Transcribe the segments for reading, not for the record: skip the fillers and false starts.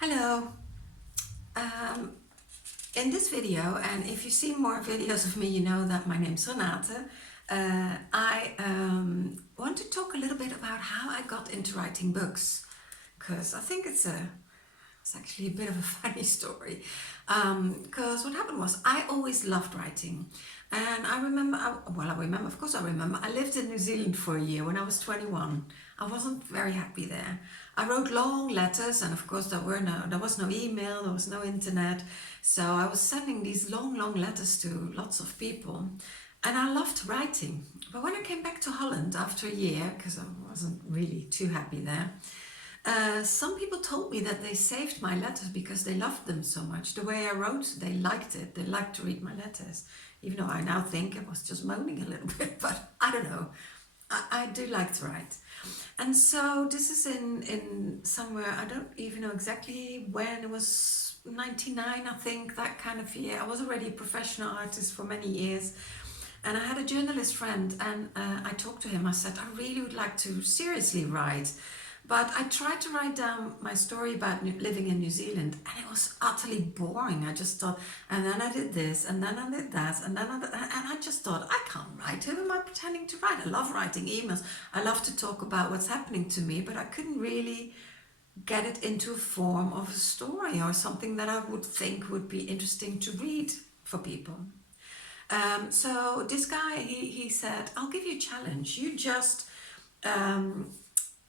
Hello. Um, in this video, and if you see more videos of me, you know that my name's Renate. I want to talk a little bit about how I got into writing books, because I think it's actually a bit of a funny story. Because what happened was I always loved writing, and I remember. Of course, I remember. I lived in New Zealand for a year when I was 21. I wasn't very happy there. I wrote long letters, and of course there was no email, there was no internet, so I was sending these long letters to lots of people, and I loved writing. But when I came back to Holland after a year, because I wasn't really too happy there, some people told me that they saved my letters because they loved them so much. The way I wrote, they liked it. They liked to read my letters, even though I now think I was just moaning a little bit. But I don't know. I do like to write. And so this is in somewhere, I don't even know exactly when, it was 99, I think, that kind of year. I was already a professional artist for many years. And I had a journalist friend, and I talked to him. I said, I really would like to seriously write. But I tried to write down my story about living in New Zealand, and it was utterly boring. I just thought, and then I did this, and then I did that, and then and I just thought, I can't write. Who am I pretending to write? I love writing emails. I love to talk about what's happening to me, but I couldn't really get it into a form of a story or something that I would think would be interesting to read for people. So this guy, he said, I'll give you a challenge. You just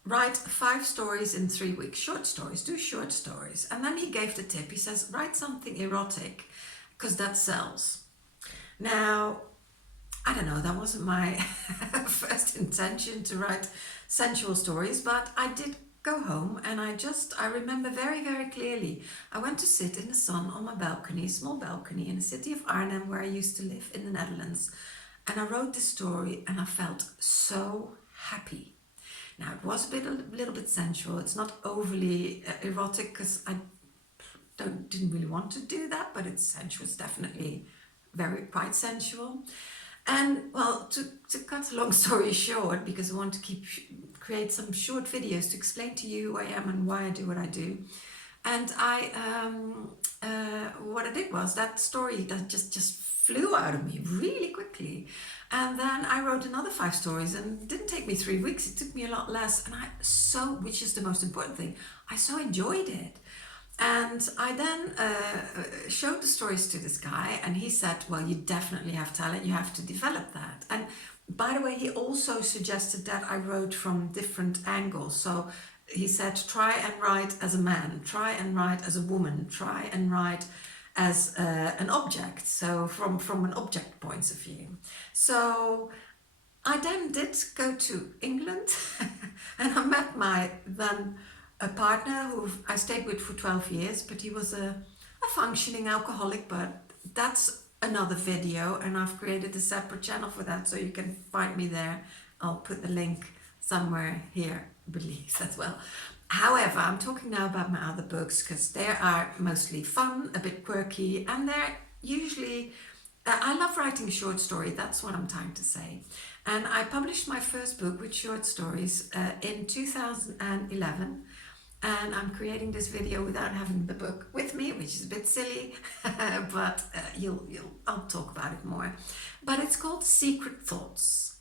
write 5 stories in 3 weeks, short stories, do short stories. And then he gave the tip. He says, write something erotic, because that sells. Now, I don't know, that wasn't my first intention to write sensual stories, but I did go home, and I remember very clearly, I went to sit in the sun on my balcony, small balcony in the city of Arnhem, where I used to live in the Netherlands. And I wrote this story, and I felt so happy. Now, it was a little bit sensual. It's not overly erotic, because I didn't really want to do that, but it's sensual. It's definitely quite sensual. And well, to cut a long story short, because I want to create some short videos to explain to you who I am and why I do what I do. And what I did was, that story that just flew out of me really quickly. And then I wrote another 5 stories, and it didn't take me 3 weeks. It took me a lot less. And which is the most important thing, I so enjoyed it. And I then showed the stories to this guy, and he said, well, you definitely have talent, you have to develop that. And by the way, he also suggested that I wrote from different angles. So he said, try and write as a man, try and write as a woman, try and write as an object, so from an object point of view. So I then did go to England and I met my then a partner who I stayed with for 12 years, but he was a functioning alcoholic, but that's another video, and I've created a separate channel for that, so you can find me there. I'll put the link somewhere here, I believe, as well. However, I'm talking now about my other books, because they are mostly fun, a bit quirky, and they're usually, I love writing short story, that's what I'm trying to say. And I published my first book with short stories in 2011, and I'm creating this video without having the book with me, which is a bit silly, but I'll talk about it more. But it's called Secret Thoughts.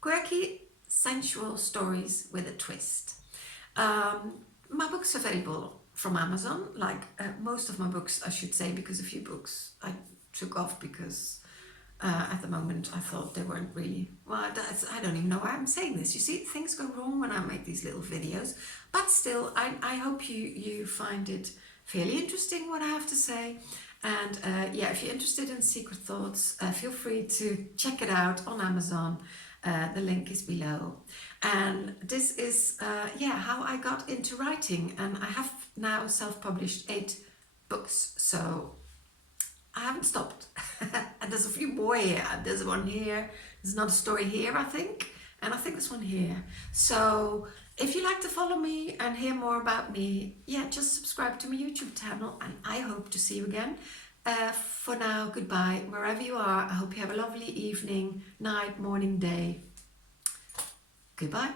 Quirky, sensual stories with a twist. My book's available from Amazon, like most of my books, I should say, because a few books I took off because at the moment I thought they weren't really, well, I don't even know why I'm saying this. You see, things go wrong when I make these little videos, but still, I hope you find it fairly interesting what I have to say. And yeah, if you're interested in Secret Thoughts, feel free to check it out on Amazon. The link is below. And this is how I got into writing, and I have now self-published 8 books, so I haven't stopped. And there's a few more here. There's one here, there's another story here, I think, and I think there's one here. So if you like to follow me and hear more about me, yeah, just subscribe to my YouTube channel, and I hope to see you again. For now, goodbye, wherever you are. I hope you have a lovely evening, night, morning, day. Goodbye.